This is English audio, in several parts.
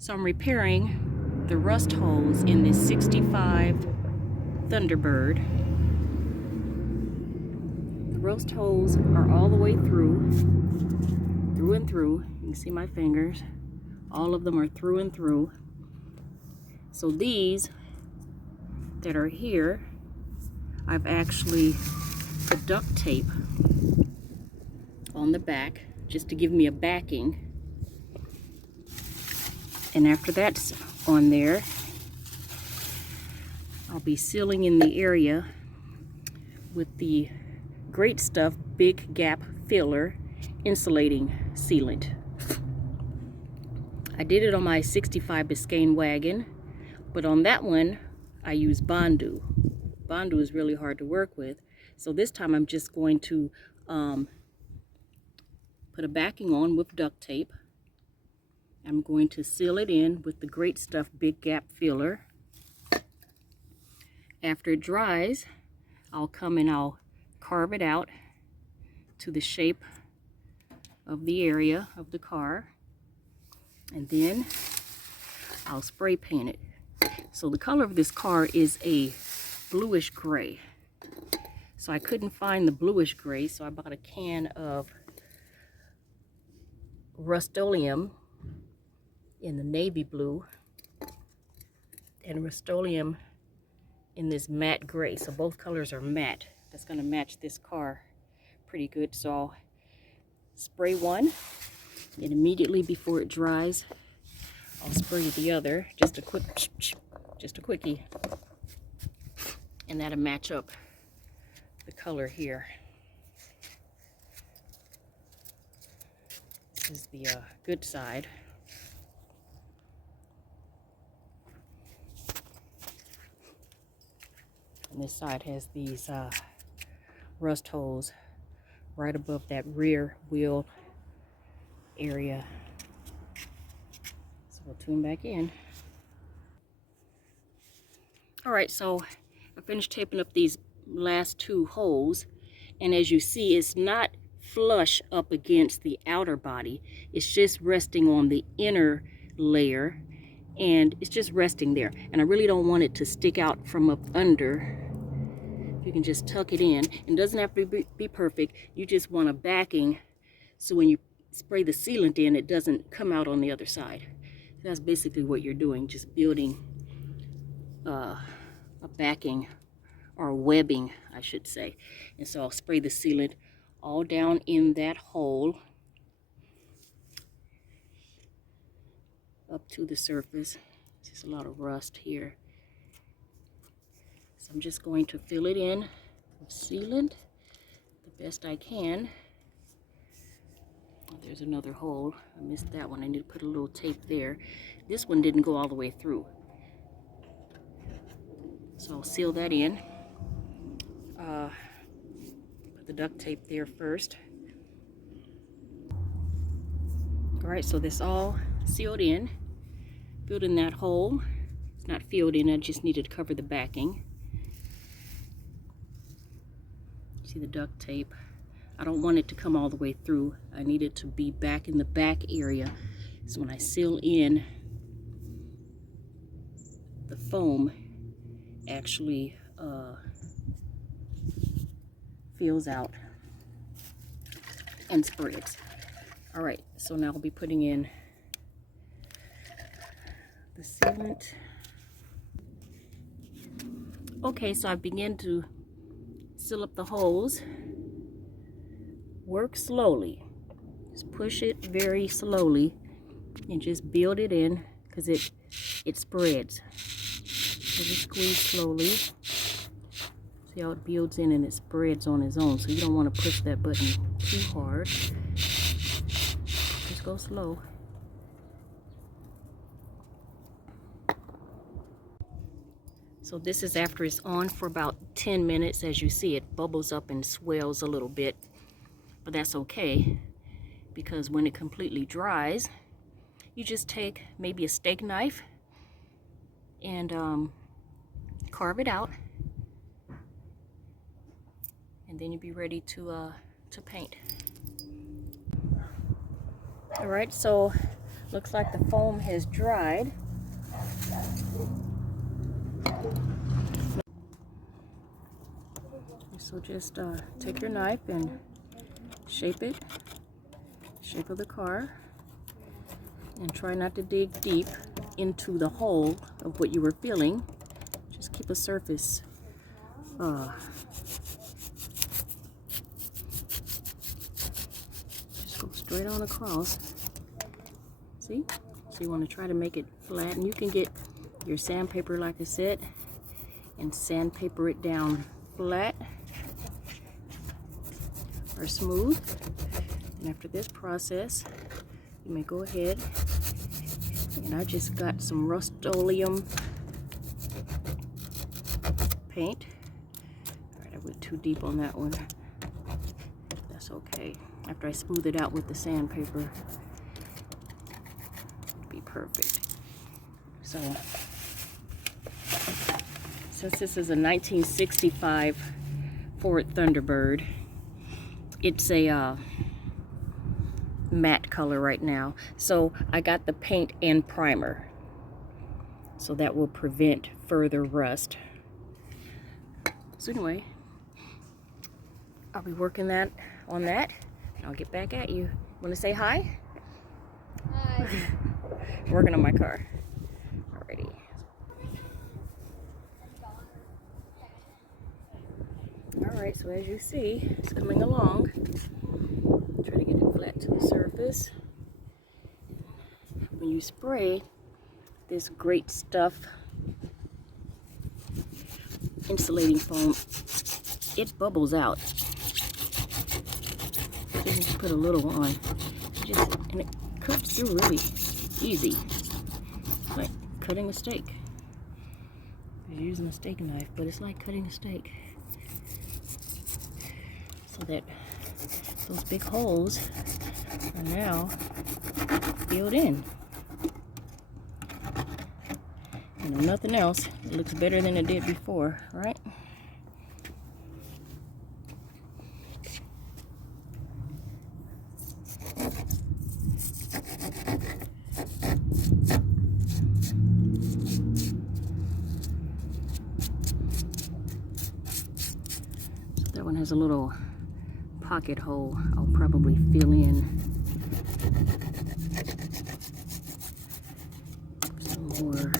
So I'm repairing the rust holes in this 65 Thunderbird. The rust holes are all the way through and through. You can see my fingers. All of them are through and through. So these that are here, I've actually put duct tape on the back just to give me a backing. And after that's on there, I'll be sealing in the area with the Great Stuff Big Gap Filler Insulating Sealant. I did it on my 65 Biscayne wagon, but on that one I use Bondu. Bondu is really hard to work with, so this time I'm just going to put a backing on with duct tape. I'm going to seal it in with the Great Stuff Big Gap Filler. After it dries, I'll come and I'll carve it out to the shape of the area of the car, and then I'll spray paint it. So the color of this car is a bluish gray. So I couldn't find the bluish gray, so I bought a can of Rust-Oleum in the navy blue and Rust-Oleum in this matte gray. So both colors are matte. That's going to match this car pretty good. So I'll spray one, and immediately before it dries I'll spray the other. Just a quickie, and that'll match up the color here. This is the good side. And this side has these rust holes right above that rear wheel area. So we'll tune back in. Alright, so I finished taping up these last two holes, and as you see, it's not flush up against the outer body. It's just resting on the inner layer, and it's just resting there. And I really don't want it to stick out from up under. You can just tuck it in. It doesn't have to be perfect. You just want a backing so when you spray the sealant in, it doesn't come out on the other side. So that's basically what you're doing, just building a backing, or webbing, I should say. And so I'll spray the sealant all down in that hole up to the surface. There's a lot of rust here. So I'm just going to fill it in with sealant the best I can. Oh, there's another hole. I missed that one. I need to put a little tape there. This one didn't go all the way through. So I'll seal that in. Put the duct tape there first. Alright, so this all sealed in. Filled in that hole. It's not filled in, I just needed to cover the backing. See the duct tape? I don't want it to come all the way through. I need it to be back in the back area. So when I seal in, the foam actually feels out and spreads. Alright, so now I'll be putting in the sealant. Okay, so I begin to seal up the holes. Work slowly. Just push it very slowly and just build it in, because it spreads. So just squeeze slowly. See how it builds in and it spreads on its own. So you don't want to push that button too hard. Just go slow. So this is after it's on for about 10 minutes. As you see, it bubbles up and swells a little bit. But that's okay, because when it completely dries, you just take maybe a steak knife and carve it out, and then you'll be ready to paint. All right, so Looks like the foam has dried. So just take your knife and shape it, shape of the car, and try not to dig deep into the hole of what you were filling. Just keep a surface. Just go straight on across. See? So you want to try to make it flat, and you can get your sandpaper, like I said, and sandpaper it down flat or smooth. And after this process, you may go ahead, and I just got some Rust-Oleum paint. All right, I went too deep on that one. That's okay. After I smooth it out with the sandpaper, it'll be perfect. So, since this is a 1965 Ford Thunderbird, it's a matte color right now. So I got the paint and primer, so that will prevent further rust. So anyway, I'll be working on that, and I'll get back at you. Want to say hi? Hi. Working on my car. Alrighty. Alright, so as you see, it's coming along. Try to get it flat to the surface. When you spray this great stuff, insulating foam, it bubbles out. Just put a little on, and it cuts through really easy. It's like cutting a steak. You're using a steak knife, but it's like cutting a steak. So that those big holes are now filled in. You know, nothing else. It looks better than it did before, right? So that one has a little pocket hole I'll probably fill in. Some more.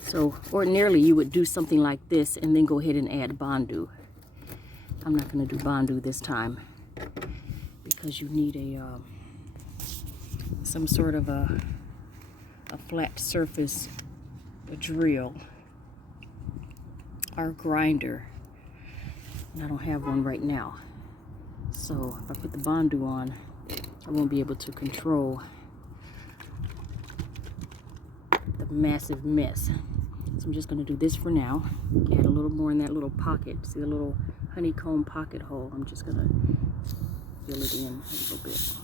So ordinarily you would do something like this and then go ahead and add Bondu. I'm not going to do Bondu this time because you need a some sort of a flat surface, a drill or grinder, and I don't have one right now. So if I put the Bondu on, I won't be able to control the massive mess. So I'm just going to do this for now. Add a little more in that little pocket. See the little honeycomb pocket hole? I'm just going to fill it in a little bit.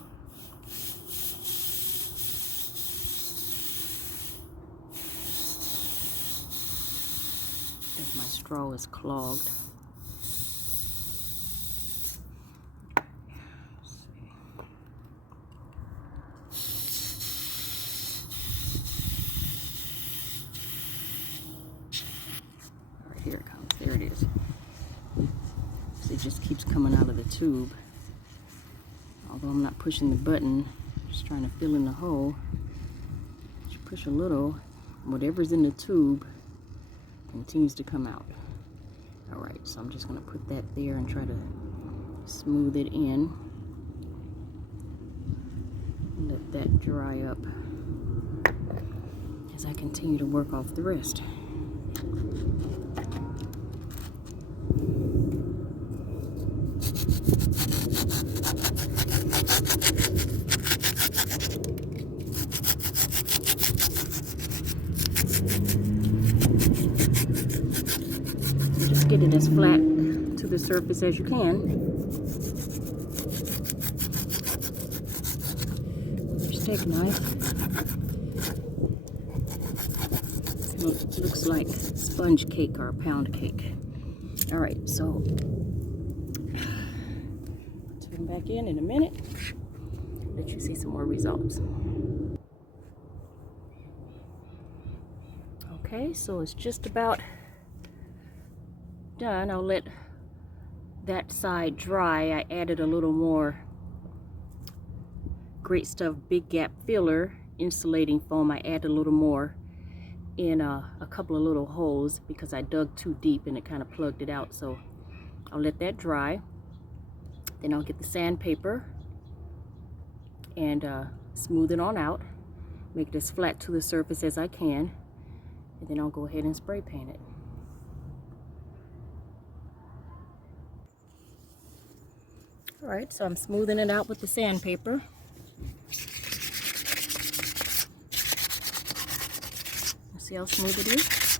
I think my straw is clogged. Here it comes. There it is. So it just keeps coming out of the tube. Although I'm not pushing the button, just trying to fill in the hole. Just push a little, whatever's in the tube continues to come out. Alright, so I'm just going to put that there and try to smooth it in. Let that dry up as I continue to work off the rest. Just get it as flat to the surface as you can. Your steak knife. It looks like sponge cake or a pound cake. All right, so turn back in a minute. Let you see some more results. Okay, so it's just about done. I'll let that side dry. I added a little more Great Stuff Big Gap filler insulating foam. I added a little more in a couple of little holes because I dug too deep and it kind of plugged it out. So I'll let that dry. Then I'll get the sandpaper and smooth it on out. Make it as flat to the surface as I can. And then I'll go ahead and spray paint it. All right, so I'm smoothing it out with the sandpaper. See how smooth it is?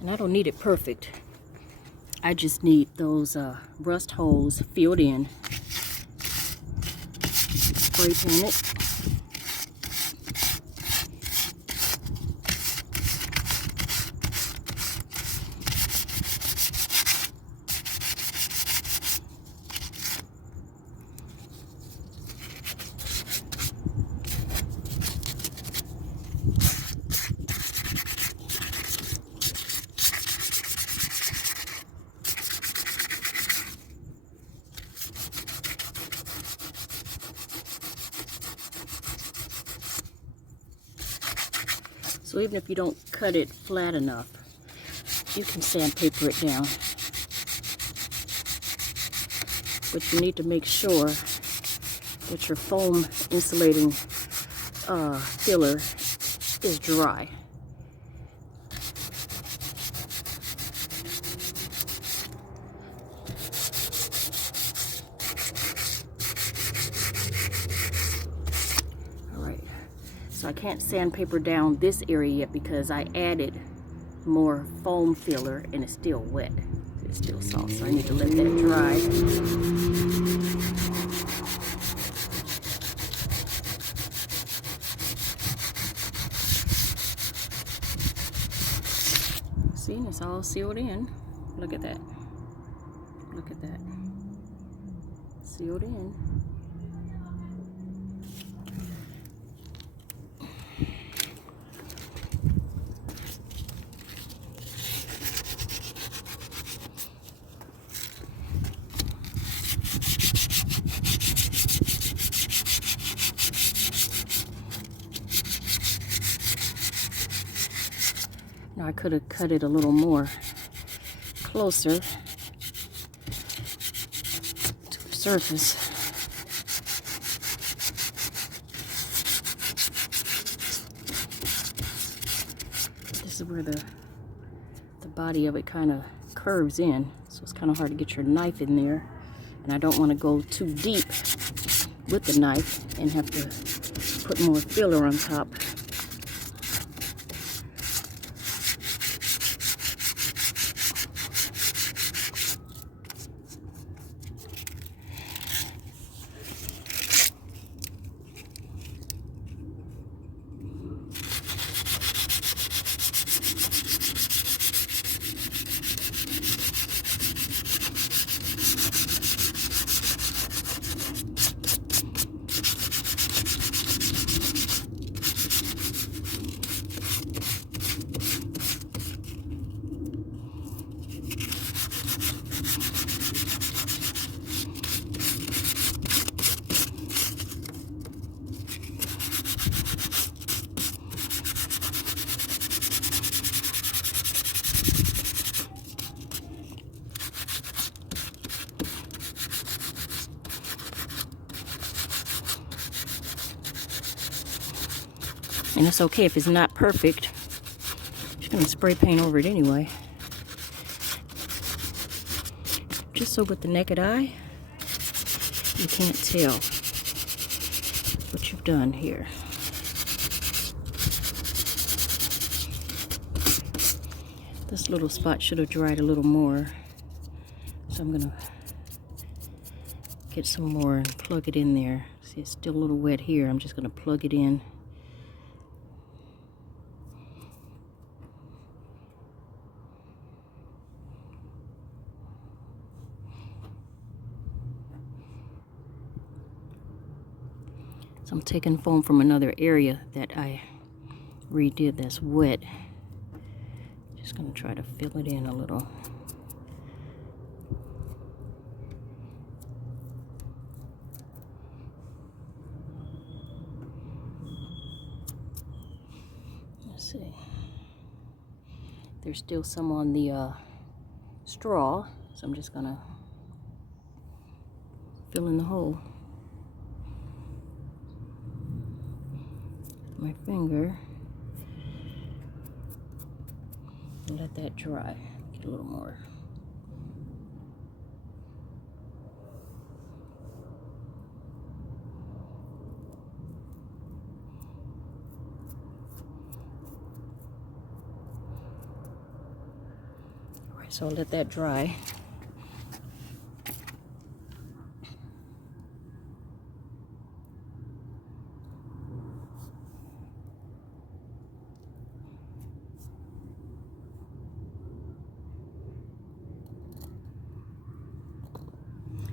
And I don't need it perfect. I just need those rust holes filled in. Spray paint it. So even if you don't cut it flat enough, you can sandpaper it down. But you need to make sure that your foam insulating filler is dry. So I can't sandpaper down this area yet because I added more foam filler and it's still wet. It's still soft, so I need to let that dry. See, it's all sealed in. Look at that. Look at that. Sealed in. Now I could have cut it a little more closer to the surface. This is where the body of it kind of curves in, so it's kind of hard to get your knife in there. And I don't want to go too deep with the knife and have to put more filler on top. And it's okay if it's not perfect. I'm just going to spray paint over it anyway. Just so with the naked eye, you can't tell what you've done here. This little spot should have dried a little more, so I'm gonna get some more and plug it in there. See, it's still a little wet here. I'm just gonna plug it in. So I'm taking foam from another area that I redid that's wet. Just gonna try to fill it in a little. Let's see. There's still some on the straw, so I'm just gonna fill in the hole. My finger. And let that dry. Get a little more. Alright, so I'll let that dry.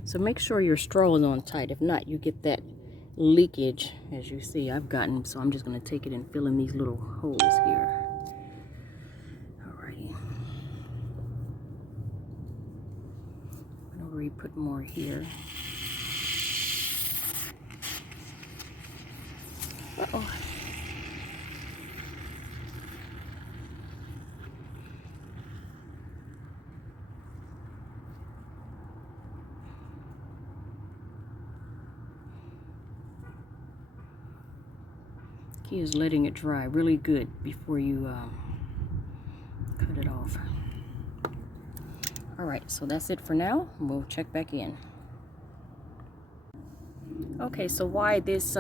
So make sure your straw is on tight. If not, you get that leakage, as you see I've gotten. So I'm just going to take it and fill in these little holes here. Alrighty. I'm going to re-put more here. Uh-oh. Key is letting it dry really good before you cut it off. Alright, so that's it for now. We'll check back in. Okay, so while this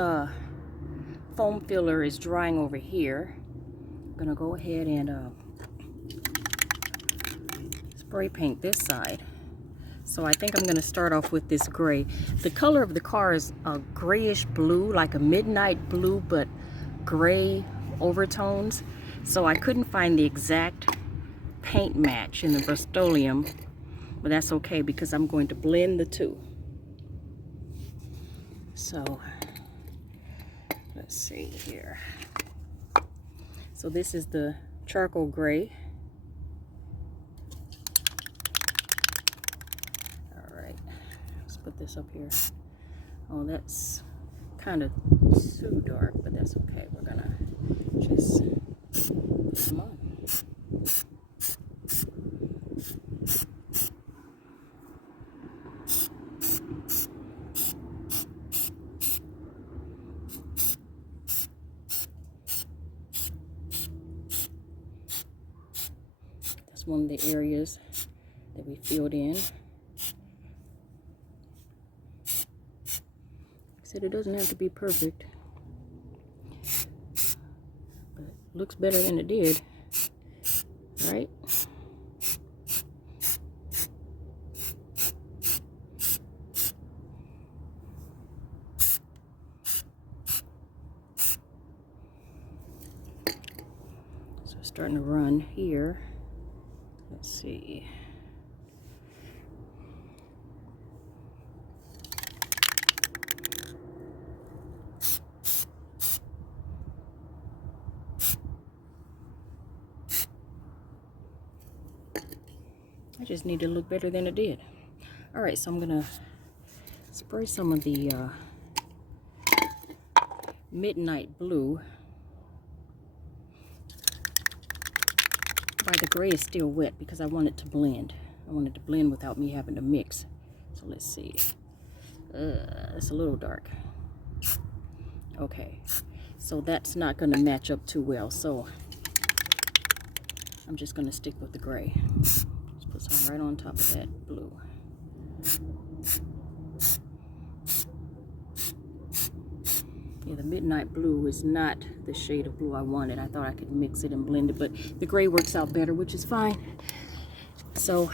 foam filler is drying over here, I'm gonna go ahead and spray paint this side. So I think I'm gonna start off with this gray. The color of the car is a grayish blue, like a midnight blue, but gray overtones. So I couldn't find the exact paint match in the Rust-Oleum, but that's okay because I'm going to blend the two. So let's see here. So this is the charcoal gray. All right, let's put this up here. Oh, that's kind of too dark, but that's okay. We're gonna just put them on. That's one of the areas that we filled in. Said it doesn't have to be perfect, but it looks better than it did, right? So it's starting to run here. Let's see. I just need to look better than it did. All right, so I'm gonna spray some of the midnight blue. While the gray is still wet because I want it to blend. I want it to blend without me having to mix. So let's see. It's a little dark. Okay, so that's not gonna match up too well. So I'm just gonna stick with the gray. Put some right on top of that blue. Yeah, the midnight blue is not the shade of blue I wanted. I thought I could mix it and blend it, but the gray works out better, which is fine. So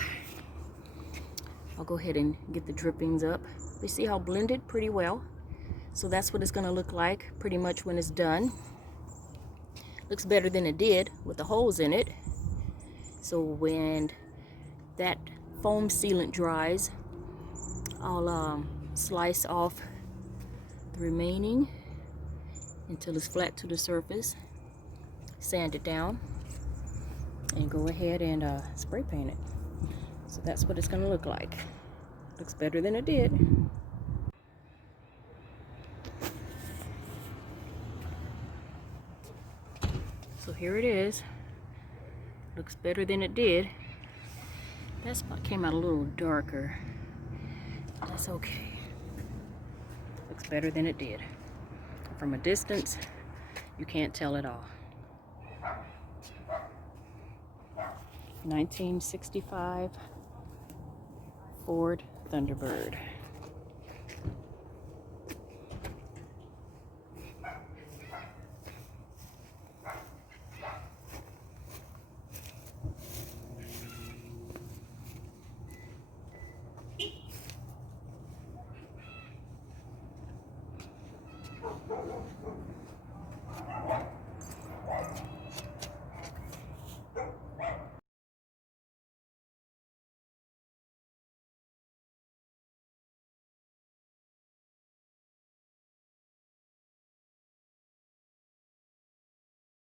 I'll go ahead and get the drippings up. You see how blended pretty well. So that's what it's gonna look like pretty much when it's done. Looks better than it did with the holes in it. So when that foam sealant dries, I'll slice off the remaining until it's flat to the surface, sand it down, and go ahead and spray paint it. So that's what it's gonna look like. Looks better than it did. So here it is. Looks better than it did. That spot came out a little darker. That's okay. Looks better than it did. From a distance, you can't tell at all. 1965 Ford Thunderbird.